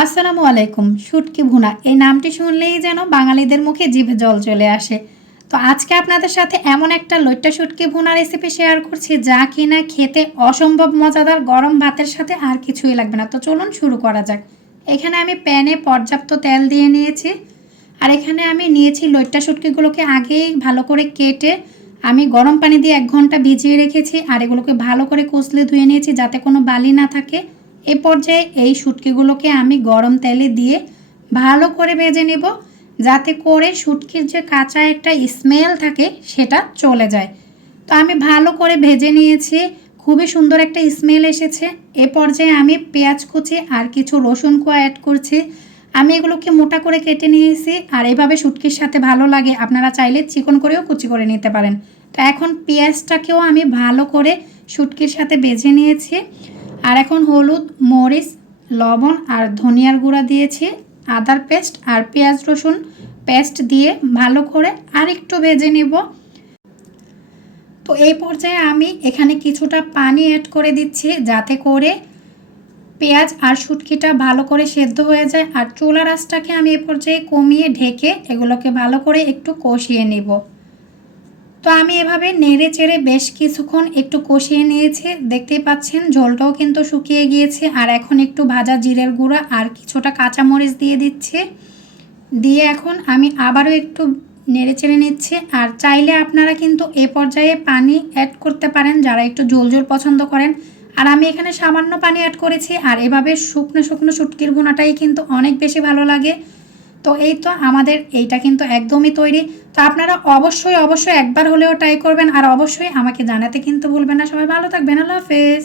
আসসালামু আলাইকুম। শুটকি ভুনা এই নামটি শুনলেই যেন বাঙালিদের মুখে জিভে জল চলে আসে। তো আজকে আপনাদের সাথে এমন একটা লইট্টা শুটকি ভুনা রেসিপি শেয়ার করছি যা কিনা খেতে অসম্ভব মজাদার, গরম ভাতের সাথে আর কিছুই লাগবে না। তো চলুন শুরু করা যাক। এখানে আমি প্যানে পর্যাপ্ত তেল দিয়ে নিয়েছি, আর এখানে আমি নিয়েছি লইট্টা শুটকিগুলোকে আগেই ভালো করে কেটে আমি গরম পানি দিয়ে 1 ঘন্টা ভিজিয়ে রেখেছি, আর এগুলোকে ভালো করে কষলে ধুয়ে নিয়েছি যাতে কোনো বালি না থাকে। এ পর্যায়ে এই শুটকিগুলোকে আমি গরম তেলে দিয়ে ভালো করে ভেজে নেব, যাতে করে শুটকির যে কাঁচা একটা স্মেল থাকে সেটা চলে যায়। তো আমি ভালো করে ভেজে নিয়েছি, খুবই সুন্দর একটা স্মেল এসেছে। এ পর্যায়ে আমি পেঁয়াজ কুচি আর কিছু রসুন কোয়া অ্যাড করছি। আমি এগুলোকে মোটা করে কেটে নিয়েছি, আর এভাবে শুটকির সাথে ভালো লাগে। আপনারা চাইলে চিকন করেও কুচি করে নিতে পারেন। তো এখন পেঁয়াজটাকেও আমি ভালো করে শুটকির সাথে ভেজে নিয়েছি, আর এখন হলুদ, মরিচ, লবণ আর ধনিয়ার গুঁড়া দিয়েছি, আদার পেস্ট আর পেঁয়াজ রসুন পেস্ট দিয়ে ভালো করে আরেকটু ভেজে নেব। তো এই পর্যায়ে আমি এখানে কিছুটা পানি অ্যাড করে দিচ্ছি যাতে করে পেঁয়াজ আর শুটকিটা ভালো করে সেদ্ধ হয়ে যায়। আর চুলার আঁচটাকে আমি এই পর্যায়ে কমিয়ে ঢেকে এগুলোকে ভালো করে একটু কষিয়ে নেব। তো আমি এভাবে নেড়ে চেড়ে বেশ কিছুক্ষণ একটু কষিয়ে নিয়েছি। দেখতেই পাচ্ছেন ঝোলটাও কিন্তু শুকিয়ে গিয়েছে। আর এখন একটু ভাজা জিরের গুঁড়া আর কিছুটা কাঁচামরিচ দিয়ে দিচ্ছি। দিয়ে এখন আমি আবারও একটু নেড়ে চেড়ে নিচ্ছি। আর চাইলে আপনারা কিন্তু এ পর্যায়ে পানি অ্যাড করতে পারেন যারা একটু ঝোল ঝোল পছন্দ করেন। আর আমি এখানে সামান্য পানি অ্যাড করেছি। আর এভাবে শুকনো শুকনো শুটকির ভুনাটাই কিন্তু অনেক বেশি ভালো লাগে। তো এই তো আমাদের এইটা কিন্তু একদমই তৈরি। তো আপনারা অবশ্যই একবার হলেও ট্রাই করবেন, আর অবশ্যই আমাকে জানাতে কিন্তু ভুলবেন না। সবাই ভালো থাকবেন। আল্লাহ হাফেজ।